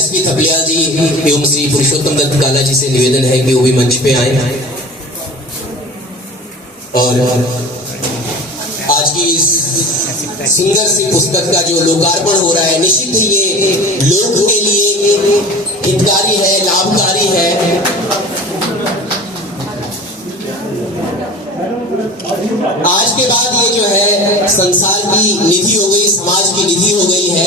SP Thapliyal जी एवं श्री पुरुषोत्तम दत्त काला जी से निवेदन है कि वो भी मंच पे आए और आज की इस सुंदर सी पुस्तक का जो लोकार्पण हो रहा है, निश्चित ही ये लोग के लिए हितकारी है, लाभकारी है। आज के बाद ये जो है संसार की निधि हो गई, समाज की निधि हो गई है,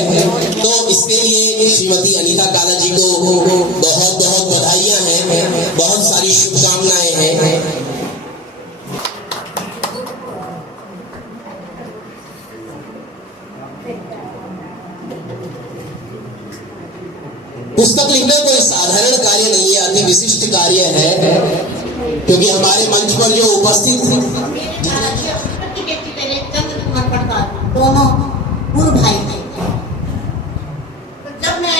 तो इसके लिए श्रीमती अनीता काला जी को बहुत बहुत बधाइयां हैं, बहुत सारी शुभकामनाएं हैं। पुस्तक लिखना कोई साधारण कार्य नहीं है, अति विशिष्ट कार्य है, क्योंकि हमारे मंच पर जो उपस्थित दोनों गुरु भाई थे। तो जब मैं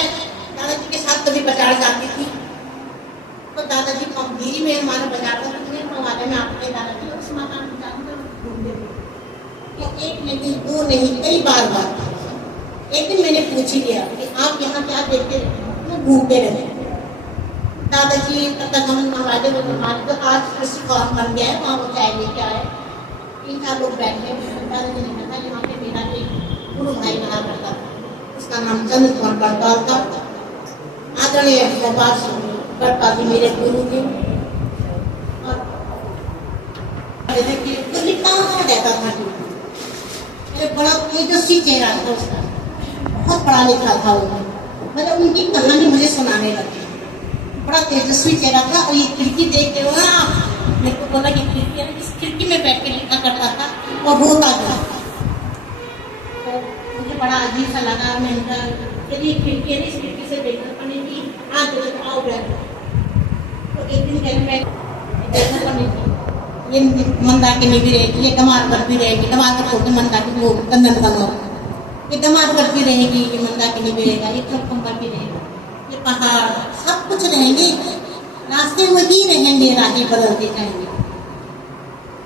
दादाजी के साथ कभी बाजार जाती थी तो दादाजी पंखीरी में हमारे बाजार में आपके दादाजी उस मकान घूमते थे। एक नहीं, दो नहीं, कई बार बात। एक दिन मैंने पूछ ही लिया कि आप यहाँ क्या देखते रहते हैं? घूमते रहते हैं। दादाजी तब तक हम महाराजे को तो आज कृषि फॉर्म बन गया है, वहाँ वो चाय लेके आए, 3-4 लोग बैठे। दादाजी ने कहा यहाँ पे मेरा एक गुरु भाई रहा करता था, उसका नाम चंद्र कुमार बड़पाल था। आदरणीय गोपाल बड़पाल जी मेरे गुरु थे। और कहाँ रहता था, बड़ा तेजस्वी चेहरा था उसका, बहुत पढ़ा लिखा था वो। मतलब उनकी कहानी मुझे सुनाने लगी, बड़ा तेजस्वी चेहरा था। और ये खिड़की देखते हुए मेरे को बोला कि खिड़की है, इस खिड़की में बैठ के लिखा करता था और रोता था। तो मुझे बड़ा अजीब सा लगा। मैं यदि खिड़की है, इस खिड़की से देखना पड़ेगी, आज तो आओ बैठो। तो एक दिन कहने मैं देखना पड़ेगी, ये मंदाकिनी भी रहेगी, ये कमार पर भी रहेगी, कमार पर फोटो मंदाकिनी वो कंदन बनो, ये कमार पर भी रहेगी, ये मंदाकिनी भी रहेगा, ये कंबर भी रहेगा, ये पहाड़ सब कुछ रहेंगे, रास्ते में ही रहेंगे, राहें बदलते जाएंगे।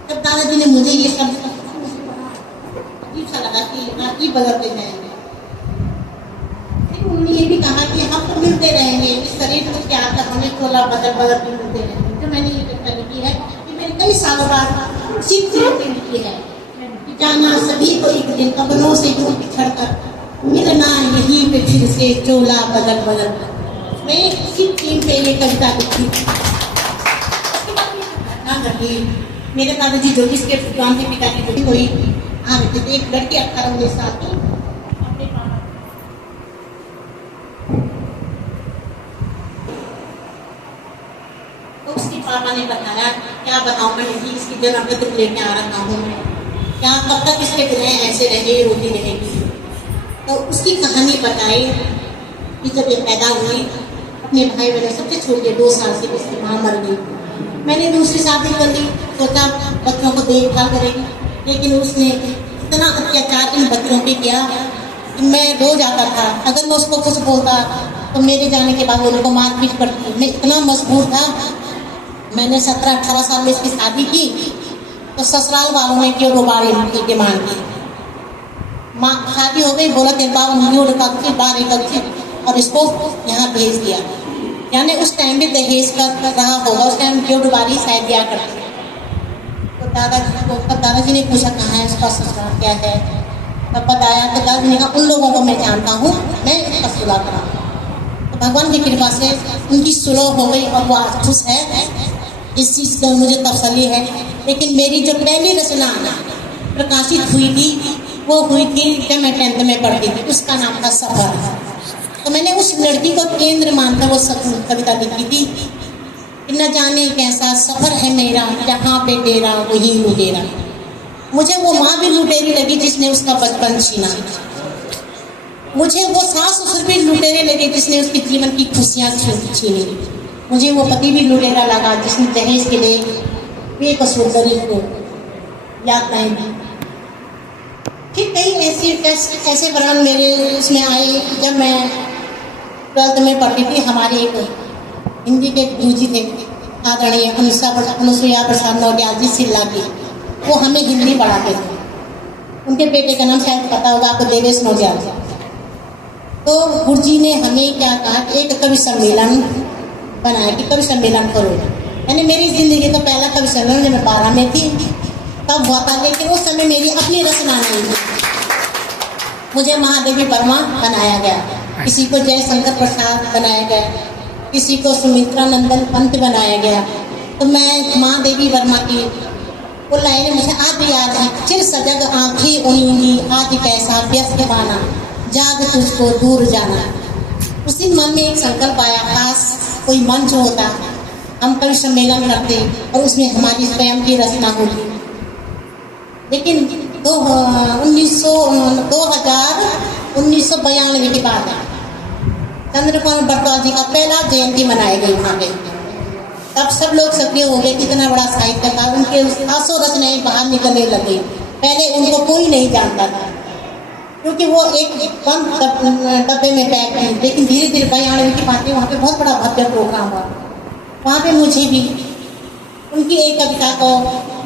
तब दादाजी ने मुझे ये सब अजीब सा लगा कि राहें बदलते जाएंगे। उन्होंने ये भी कहा कि हम तो मिलते रहेंगे, इस शरीर को क्या आता हमें चोला बदल बदल के मिलते रहेंगे। तो मैंने ये कविता लिखी है कि मैंने कई सालों बाद सीख लिखी है कि जाना सभी को एक दिन कब्रों से यूं बिछड़ कर, मिलना यहीं पे फिर से चोला बदल बदल। मैं इसी थीम पे ये कविता लिखी। मेरे दादाजी ज्योतिष के विद्वान थे, पिताजी जो कोई आ रहे थे, एक लड़की 18-19 साल की अपने पापा, तो उसके पापा ने बताया क्या बताऊं मैं, इसकी जन्म पत्र लेके आ रहा हूँ मैं, क्या कब तक इसके ग्रह ऐसे रहे, रोती रहेगी। तो उसकी कहानी बताई कि जब ये पैदा हुई, अपने भाई बहन सबसे छोटे 2 साल से उसकी माँ मर गई। मैंने दूसरी शादी कर ली, सोचा बच्चों को देखभाल करेगी, लेकिन उसने इतना अत्याचार इन बच्चों पे किया कि मैं रो जाता था। अगर मैं उसको कुछ बोलता तो मेरे जाने के बाद वो उनको मारपीट करती। मैं इतना मजबूर था। मैंने 17-18 साल में इसकी शादी की तो ससुराल वालों ने क्यों दोबारे की डिमांड की। माँ शादी हो गई, बोला तेरे बाबा और इसको यहाँ भेज दिया। यानी उस टाइम भी दहेज का रहा होगा, उस टाइम क्यों दोबारी शायद दिया करते। तो दादाजी ने पूछा कहाँ है उसका ससुराल क्या है, तब बताया। तो दादाजी ने कहा उन लोगों को मैं जानता हूँ, मैं इसका सुलह कराऊँ। तो भगवान की कृपा से उनकी सुलह हो गई और वो आज खुश है। इस चीज़ का मुझे तसल्ली है। लेकिन मेरी जो पहली रचना प्रकाशित हुई थी वो हुई थी जब मैं 10th में पढ़ती थी, उसका नाम था सफर। तो मैंने उस लड़की को केंद्र मानकर वो कविता लिखी थी कि न जाने कैसा सफर है मेरा, जहाँ पे तेरा वही लुटेरा। मुझे वो माँ भी लुटेरी लगी जिसने उसका बचपन छीना, मुझे वो सास ससुर भी लुटेरे लगे जिसने उसके जीवन की खुशियाँ छीनी, मुझे वो पति भी लुटेरा लगा जिसने दहेज के लिए बेकसूर गरीब को यातनाएं दी। फिर कई ऐसे वर्णन मेरे उसमें आए। जब मैं 12th में पढ़ती थी, हमारे एक हिंदी के गुरुजी थे आदरणीय अनुसुईया प्रसाद नौटियाल जी सिल्ला की, वो हमें हिंदी पढ़ाते थे। उनके बेटे का नाम शायद पता होगा आपको, देवेश नौटियाल। तो गुरुजी ने हमें क्या कहा कि एक कवि सम्मेलन बनाया कि कवि सम्मेलन करो। मैंने मेरी जिंदगी का पहला कवि सम्मेलन जब मैं 12 में थी तब हुआ था, लेकिन उस समय मेरी अपनी रचना नहीं थी। मुझे महादेवी वर्मा बनाया गया, किसी को जयशंकर प्रसाद बनाया गया, किसी को सुमित्रा नंदन पंत बनाया गया। तो मैं महादेवी वर्मा की वो लाइनें मुझे आज भी याद है। चिर सजग आंखें उड़ींगी आज कैसा व्यस्त बाना, जाग तुझको दूर जाना। उस दिन मन में एक संकल्प आया, खास कोई मंच होता, हम कवि सम्मेलन करते और उसमें हमारी स्वयं की रचना होती। लेकिन 1992 की बात है, चंद्रकांत बरतवा जी का पहला जयंती मनाई गई वहाँ पे। तब सब लोग सक्रिय हो गए, कितना बड़ा साहित्यकार, उनके आसो रचनाएं बाहर निकलने लगे। पहले उनको कोई नहीं जानता था क्योंकि वो एक बंद डब्बे में पैक थी, लेकिन धीरे धीरे 92 की बातें वहाँ पे बहुत बड़ा भव्य प्रोग्राम हुआ। वहाँ पे मुझे भी उनकी एक कविता को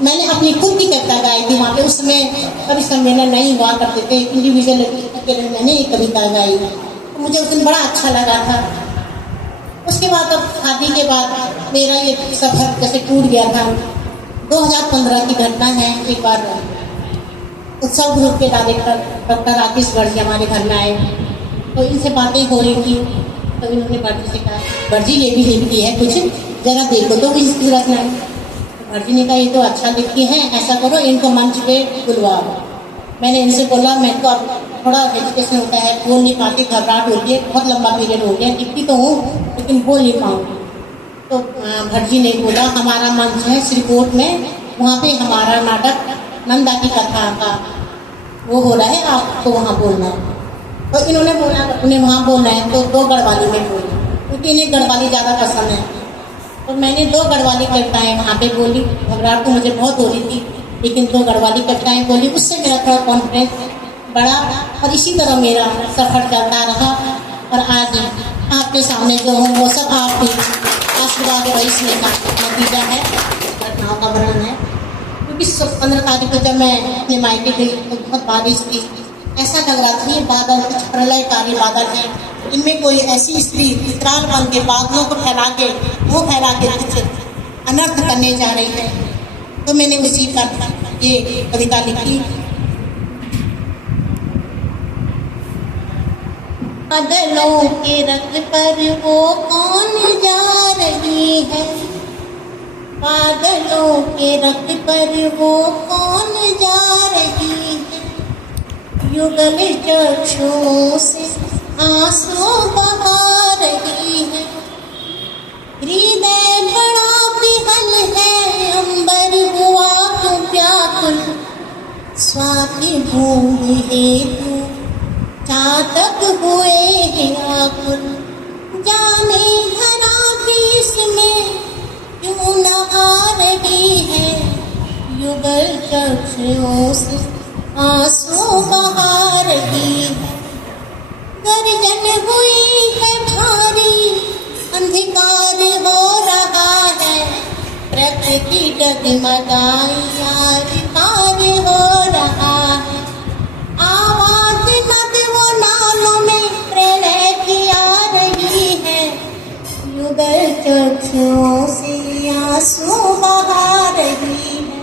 मैंने अपनी खुद की कविता गाई थी वहाँ पे। उस समय कवि सम्मेलन नहीं हुआ करते थे, इंडिविजुअल अकेले मैंने एक कविता गाई, तो मुझे उस दिन बड़ा अच्छा लगा था। उसके बाद अब शादी के बाद मेरा ये सफर जैसे टूट गया था। 2015 की घटना है, एक बार उत्सव ग्रुप के डायरेक्टर डॉक्टर राकेश वर्जी हमारे घर में आए, तो इनसे बातें हो रही थी। तो इन्होंने वर्जी से कहा, वर्जी ये भी लिखती है कुछ, जरा देखो तो इसकी रचना है। वर्जी ने कहा ये तो अच्छा लिखती है, ऐसा करो इनको मंच पे बुलवाओ। मैंने इनसे बोला मैं तो अब थोड़ा एजुकेशन होता है, बोल नहीं पाती, घबराहट होती है, बहुत लंबा पीरियड हो गया, लिखती तो हूँ लेकिन बोल नहीं पाऊँ। तो भटजी ने बोला हमारा मंच है श्रीकोट में, वहाँ पे हमारा नाटक नंदा की कथा का वो हो रहा है, आपको वहाँ बोलना है। तो इन्होंने बोला उन्हें वहाँ बोलना है तो 2 गढ़वाली में बोली, क्योंकि इन्हें गढ़वाली ज़्यादा पसंद है। तो मैंने 2 गढ़वाली कविताएँ वहाँ पे बोली। घबराहट तो मुझे बहुत हो रही थी, लेकिन 2 गढ़वाली कविताएँ बोली, उससे मेरा थोड़ा कॉन्फिडेंस बढ़ा और इसी तरह मेरा सफ़र चलता रहा। और आज आपके सामने जो हूँ वो सब आपकी आशीर्वाद और इसमें का नतीजा है, घटनाओं का वर्णन है। क्योंकि 15 तारीख को जब मैं अपने मायके गई तो बहुत बारिश थी, ऐसा लग रहा था ये बादल कुछ प्रलयकारी बादल हैं, इनमें कोई ऐसी स्त्री विकराल बन के बादलों को फैला के मुँह फैला के कुछ अनर्थ करने जा रही है। तो मैंने उसी पर ये कविता लिखी। बादलों के रथ पर वो कौन जा रही है, बादलों के रथ पर वो कौन जा रही है, युगल चक्षुओं से आंसू बहा रही है, हृदय बड़ा विहल है, अंबर हुआ तो व्याकुल, स्वाति भूमि हेतु चातक हुए हैं आकुल, जाने धरा भी इसमें क्यों न आ रही है, युगल चक्षुओं से आंसू बहा रही है, गर्जन हुई है भारी, अंधकार हो रहा है, प्रकृति डगमगाई यार पार हो रहा है, आवाज नद वो नालों में प्रलय की आ रही है, युगल चक्षुओं से आंसू बहा रही है,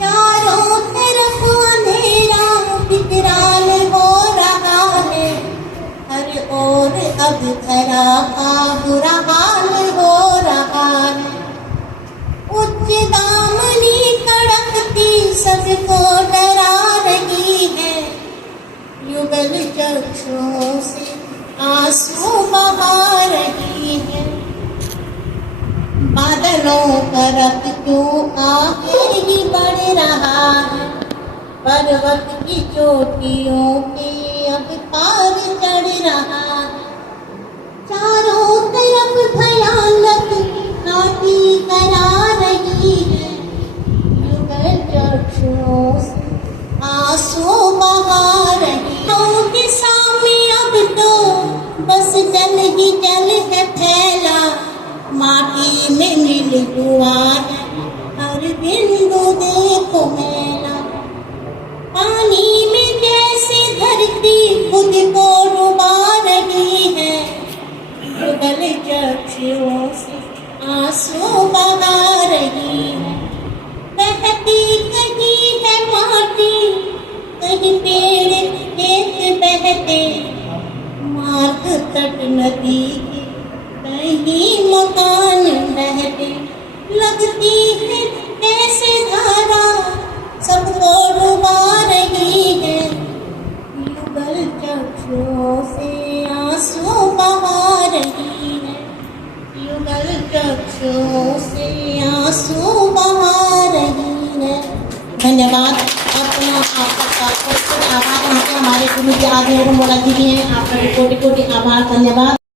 चारों तरफ अंधेरा विकराल हो रहा है, हर ओर अब धरा का बुरा हाल हो रहा है, उच्च दामनी कड़कती सबको डरा रही है, युगल चक्षुओं से आंसू बहा रही है, बादलों का रथ क्यों आगे ही बढ़ रहा है, पर्वत की चोटियों के अब पार चढ़ रहा है, चारों तरफ भयानक नाटी करा रही है, युगल चक्षुओं से आंसू बहा रही है, के सामने अब तो बस जल ही जल है फैला, माटी में मिल हुआ है हर बिंदु देखो मैला, पानी में जैसे धरती खुद को डुबा चक्षुओं से आंसू बहा रही है। बहती कहीं है माटी, कहीं पेड़ खेत बहते, मार्ग तट नदी के कहीं मकान बहते। लगती है कैसे धारा सबको डुबा रही है। युगल चक्षुओं से आंसू बहा रही है। युगल चक्षुओं से आंसू बहा रही है। धन्यवाद। आपका आभार। हमारे गुरु जी आगे मोला जी भी हैं। आपका कोटि कोटि आभार, धन्यवाद।